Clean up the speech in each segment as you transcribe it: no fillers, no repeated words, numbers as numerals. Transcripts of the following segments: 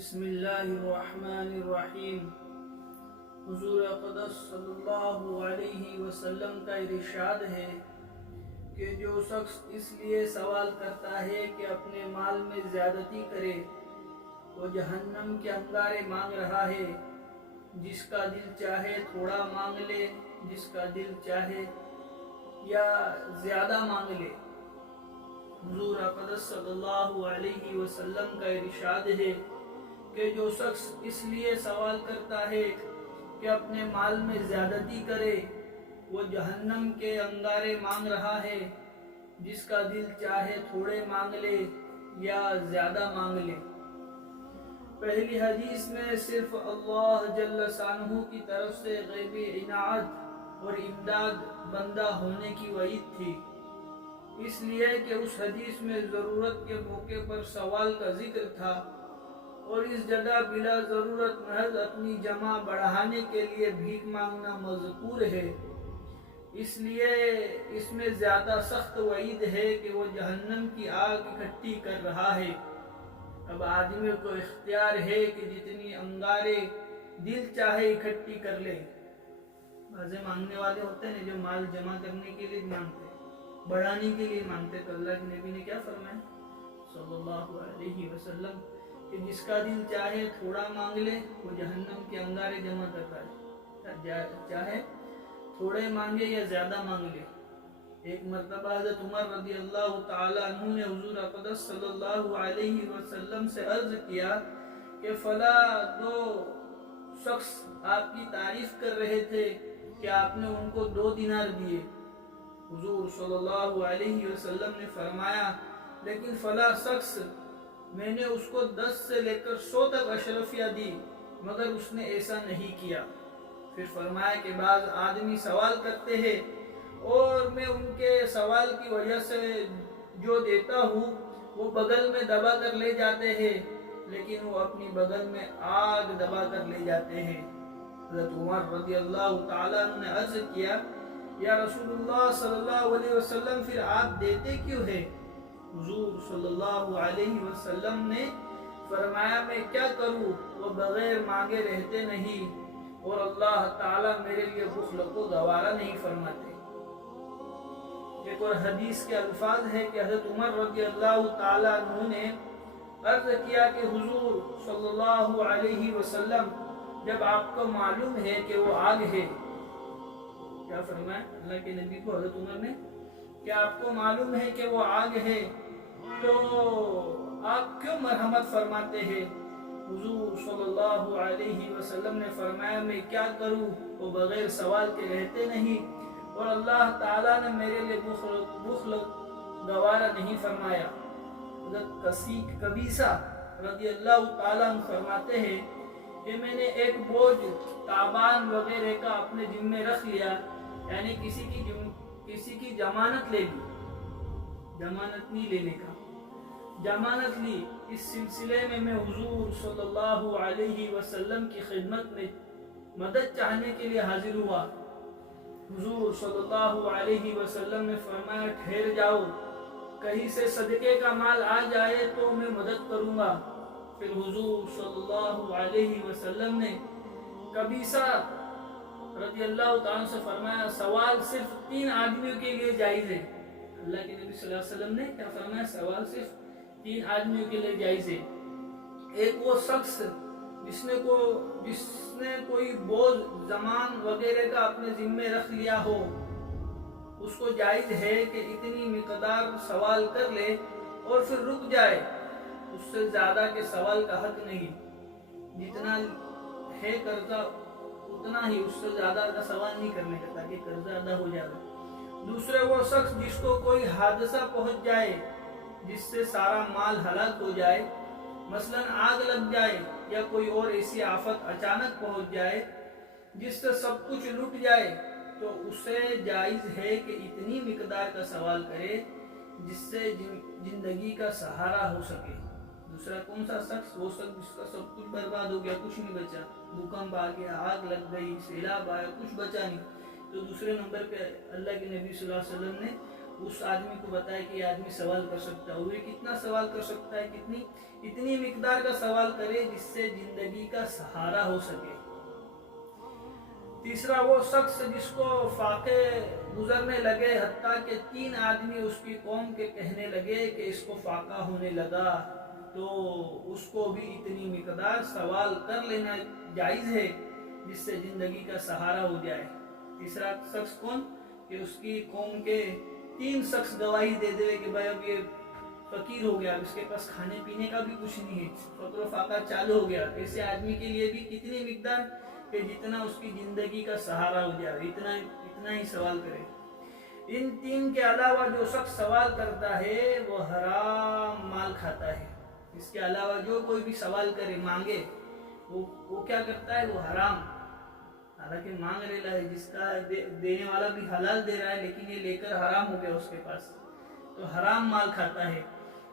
بسم اللہ الرحمن الرحیم۔ حضور اقدس صلی اللہ علیہ وسلم کا ارشاد ہے کہ جو شخص اس لیے سوال کرتا ہے کہ اپنے مال میں زیادتی کرے وہ جہنم کے انگارے مانگ رہا ہے۔ جس کا دل چاہے تھوڑا مانگ لے، جس کا دل چاہے یا زیادہ مانگ لے۔ حضور اقدس صلی اللہ علیہ وسلم کا ارشاد ہے کہ جو شخص اس لیے سوال کرتا ہے کہ اپنے مال میں زیادتی کرے وہ جہنم کے انگارے مانگ رہا ہے۔ جس کا دل چاہے تھوڑے مانگ لے یا زیادہ مانگ لے۔ پہلی حدیث میں صرف اللہ جل شانہ کی طرف سے غیبی عنایت اور امداد بندہ ہونے کی وعید تھی، اس لیے کہ اس حدیث میں ضرورت کے موقع پر سوال کا ذکر تھا، اور اس جگہ بلا ضرورت محض اپنی جمع بڑھانے کے لیے بھیک مانگنا مذکور ہے۔ اس لیے اس میں زیادہ سخت وعید ہے کہ وہ جہنم کی آگ اکٹھی کر رہا ہے۔ اب آدمی کو اختیار ہے کہ جتنی انگارے دل چاہے اکٹھی کر لے۔ بعض مانگنے والے ہوتے ہیں جو مال جمع کرنے کے لیے مانگتے، بڑھانے کے لیے مانگتے، تو اللہ کے نبی نے کیا فرمایا صلی اللہ علیہ وسلم کہ جس کا دل چاہے تھوڑا مانگ لے وہ جہنم کے انگارے جمع کرتا ہے، چاہے تھوڑے مانگے یا زیادہ مانگ لے۔ ایک مرتبہ حضرت عمر رضی اللہ تعالی عنہ نے حضور اقدس صلی اللہ علیہ وسلم سے عرض کیا کہ فلاں دو شخص آپ کی تعریف کر رہے تھے کہ آپ نے ان کو 2 دینار دیے۔ حضور صلی اللہ علیہ وسلم نے فرمایا لیکن فلاں شخص میں نے اس کو 10 سے لے کر 100 تک اشرفیہ دی مگر اس نے ایسا نہیں کیا۔ پھر فرمایا کہ بعض آدمی سوال کرتے ہیں اور میں ان کے سوال کی وجہ سے جو دیتا ہوں وہ بغل میں دبا کر لے جاتے ہیں، لیکن وہ اپنی بغل میں آگ دبا کر لے جاتے ہیں۔ حضرت عمر رضی اللہ تعالیٰ عنہ نے عرض کیا یا رسول اللہ صلی اللہ علیہ وسلم پھر آپ دیتے کیوں ہیں؟ حضور صلی اللہ علیہ وسلم نے فرمایا میں کیا کروں، وہ بغیر مانگے رہتے نہیں اور اللہ تعالیٰ میرے لیے بخل کو گوارا نہیں فرماتے۔ ایک اور حدیث کے الفاظ ہے کہ حضرت عمر رضی اللہ تعالیٰ عنہ نے عرض کیا کہ حضور صلی اللہ علیہ وسلم جب آپ کو معلوم ہے کہ وہ آگ ہے، کیا فرمایا اللہ کے نبی کو حضرت عمر نے کہ آپ کو معلوم ہے کہ وہ آگ ہے تو آپ کیوں مرحمت فرماتے ہیں؟ حضور صلی اللہ علیہ وسلم نے فرمایا میں کیا کروں، وہ بغیر سوال کے رہتے نہیں اور اللہ تعالیٰ نے میرے لیے بخل گوارا نہیں فرمایا۔ حضرت قبیصہ رضی اللہ تعالیٰ عنہ فرماتے ہیں کہ میں نے ایک بوجھ تابان وغیرہ کا اپنے ذمہ رکھ لیا، یعنی کسی کی ضمانت لے لی، ضمانت نہیں لینے کا، ضمانت لی۔ اس سلسلے میں حضور صلی اللہ علیہ وسلم کی خدمت میں مدد چاہنے کے لیے حاضر ہوا۔ حضور صلی اللہ علیہ وسلم نے فرمایا ٹھہر جاؤ، کہیں سے صدقے کا مال آ جائے تو میں مدد کروں گا۔ پھر حضور صلی اللہ علیہ وسلم نے قبیصہ رضی اللہ تعالیٰ سے فرمایا سوال صرف 3 آدمیوں کے لیے جائز ہے۔ اللہ کے نبی صلی اللہ علیہ وسلم نے کیا فرمایا؟ سوال صرف 3 آدمیوں کے لیے جائز ہے۔ ایک وہ شخص جس نے کوئی بوجھ زمان وغیرہ کا اپنے ذمہ رکھ لیا ہو، اس کو جائز ہے کہ اتنی مقدار سوال کر لے اور پھر رک جائے، اس سے زیادہ کے سوال کا حق نہیں۔ جتنا ہے قرضہ اتنا ہی، اس سے زیادہ کا سوال نہیں کرنے کا تاکہ قرضہ ادا ہو جائے۔ دوسرے وہ شخص جس کو کوئی حادثہ پہنچ جائے جس سے سارا مال ہلاک ہو جائے، مثلا آگ لگ جائے یا کوئی اور ایسی آفت اچانک پہنچ جائے جس سے سب کچھ لٹ جائے، تو اسے جائز ہے کہ اتنی مقدار کا سوال کرے جس سے زندگی کا سہارا ہو سکے۔ دوسرا کون سا شخص؟ وہ شخص جس کا سب کچھ برباد ہو گیا، کچھ نہیں بچا، بھوکمپ آ گیا، آگ لگ گئی، سیلاب آیا، کچھ بچا نہیں، تو دوسرے نمبر پہ اللہ کے نبی صلی اللہ علیہ وسلم نے उस आदमी को बताए कि ये आदमी सवाल कर सकता है। वो कितना सवाल कर सकता है, इतनी मिकदार का सवाल करे जिससे जिंदगी का सहारा हो सके। तीसरा वो शख्स जिसको फाके गुजरने लगे, हत्ता के 3 आदमी उसकी कौम के कहने लगे कि इसको फाका होने लगा, तो उसको भी इतनी मिकदार सवाल कर लेना जायज़ है जिससे जिंदगी का सहारा हो जाए। तीसरा शख्स कौन, कि उसकी कौम के 3 शख्स गवाही दे दे कि भाई अब ये फकीर हो गया, इसके पास खाने पीने का भी कुछ नहीं है, फक्र फाका चालू हो गया। ऐसे आदमी के लिए भी कितनी मिकदार कि जितना उसकी जिंदगी का सहारा हो जाए, इतना ही सवाल करे। इन 3 के अलावा जो शख्स सवाल करता है वो हराम माल खाता है। इसके अलावा जो कोई भी सवाल करे, मांगे, वो क्या करता है, वो हराम, हालांकि मांग रहा है, जिसका देने वाला भी हलाल दे रहा है लेकिन ये लेकर हराम हो गया उसके पास, तो हराम माल खाता है।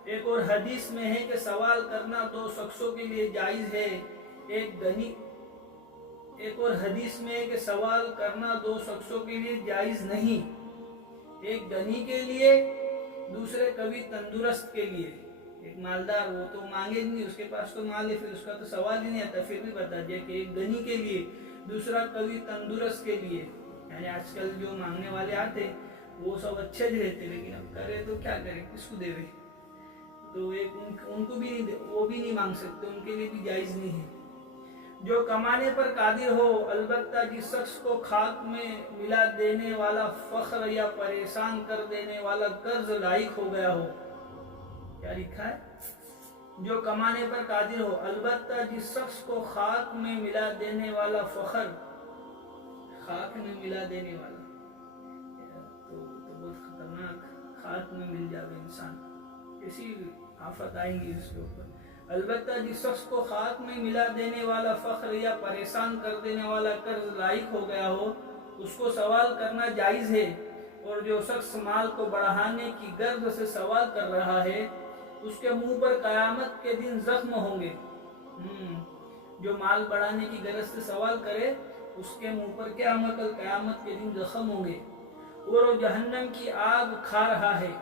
एक और हदीस में है कि सवाल करना 2 शख्सों के लिए जायज़ है। एक और हदीस में है कि सवाल करना 2 शख्सों के लिए जायज़ नहीं, एक गनी के लिए, दूसरे कभी तंदुरुस्त के लिए। एक मालदार, वो तो मांगे नहीं, उसके पास तो माल है, फिर उसका तो सवाल ही नहीं आता, फिर भी बता दिया कि एक गनी के लिए, दूसरा कभी तंदुरुस्त के लिए। यानी आजकल जो मांगने वाले आते वो सब अच्छे ही रहते, लेकिन अब करे तो क्या करे, किसको देवे, तो एक उनको भी नहीं, वो भी नहीं मांग सकते, उनके लिए भी जायज़ नहीं है। जो कमाने पर कादिर हो, अलबत्ता जिस शख्स को खाक में मिला देने वाला फख्र या परेशान कर देने वाला कर्ज लायक हो गया हो। क्या लिखा है, जो कमाने पर कादिर हो, अलबत्ता जिस शख्स को खाक में मिला देने वाला फख्र, खाक में मिला देने वाला तो बहुत खतरनाक, खाक में मिल जाए इंसान, ऐसी आफत आएंगी उसके ऊपर। अलबत्ता जिस शख्स को खाक में मिला देने वाला फख्र या परेशान कर देने वाला कर्ज लायक हो गया हो, उसको सवाल करना जायज़ है। और जो शख्स माल को बढ़ाने की गर्ज से सवाल कर रहा है, उसके मुंह पर कयामत के दिन जख्म होंगे। जो माल बढ़ाने की गरज से सवाल करे, उसके मुंह पर क्या मतलब, कयामत के दिन जख्म होंगे। और वो जहन्नम की आग खा रहा है,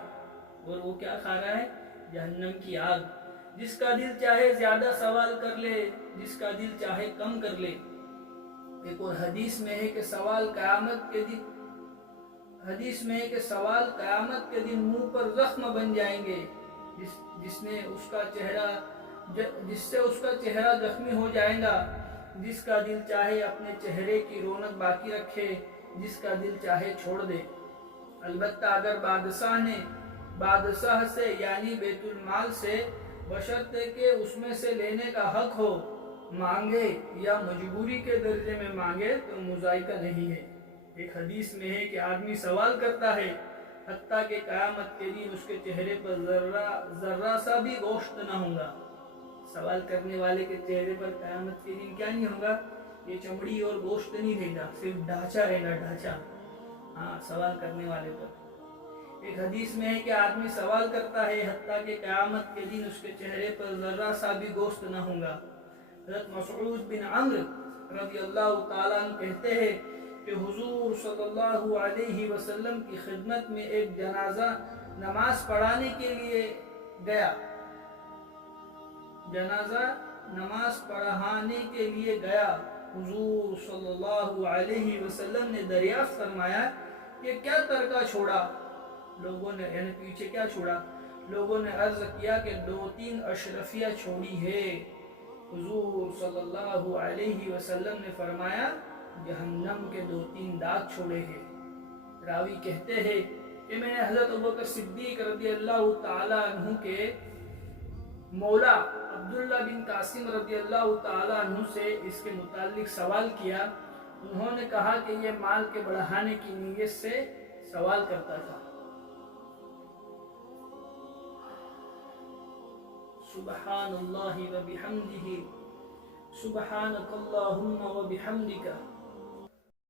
और वो क्या खा रहा है, जहन्नम की आग। जिसका दिल चाहे ज्यादा सवाल कर ले, जिसका दिल चाहे कम कर ले। एक और हदीस में है कि सवाल कयामत के दिन, हदीस में है कि सवाल कयामत के दिन मुंह पर जख्म बन जाएंगे, जिससे उसका चेहरा जख्मी हो जाएगा। जिसका दिल चाहे अपने चेहरे की रौनक बाकी रखे, जिसका दिल चाहे छोड़ दे। अलबत्ता अगर बादशाह से यानी बैतुल माल से, बशर्ते के उसमें से लेने का हक हो, मांगे या मजबूरी के दर्जे में मांगे तो मुजायका नहीं है। एक हदीस में है कि आदमी सवाल करता है, हत्ता के क़यामत के दिन उसके चेहरे पर जर्रा सा भी गोश्त न होगा। सवाल करने वाले के चेहरे पर क़यामत के दिन क्या नहीं होगा, ये चमड़ी और गोश्त नहीं रहेगा, सिर्फ ढांचा रहेगा, ढांचा। हाँ, सवाल करने वाले पर। एक हदीस में है कि आदमी सवाल करता है, हत्ता के क़यामत के दिन उसके चेहरे पर जर्रा सा भी गोश्त न होगा। हज़रत मसऊद बिन अम्र रज़ियल्लाहु ताला अन्हु कहते हैं कि हुजूर सल्लल्लाहु अलैहि वसल्लम की खिदमत में एक जनाजा नमाज पढ़ाने के लिए गया। जनाजा नमाज पढ़ाने के लिए गया। हुजूर सल्लल्लाहु अलैहि वसल्लम ने दरियाफ्त फरमाया कि क्या तरका छोड़ा। लोगों ने, यानी पीछे क्या छोड़ा। लोगों ने अर्ज किया कि 2-3 अशरफिया छोड़ी है। हुजूर सल्लल्लाहु अलैहि वसल्लम ने फरमाया, जहन्नम के 2-3 दाग छोड़े हैं। रावी कहते हैं कि मैंने हज़रत अबू बकर सिद्दीक रज़ियल्लाहु ताला अन्हु के मौला अब्दुल्ला बिन कासिम रज़ियल्लाहु ताला अन्हु से इसके मुताल्लिक सवाल किया। उन्होंने कहा कि ये माल के बढ़ाने की नीयत से सवाल करता था। सुबहानल्लाहि व बिहम्दिही, सुबहानकल्लाहुम्मा व बिहम्दिका।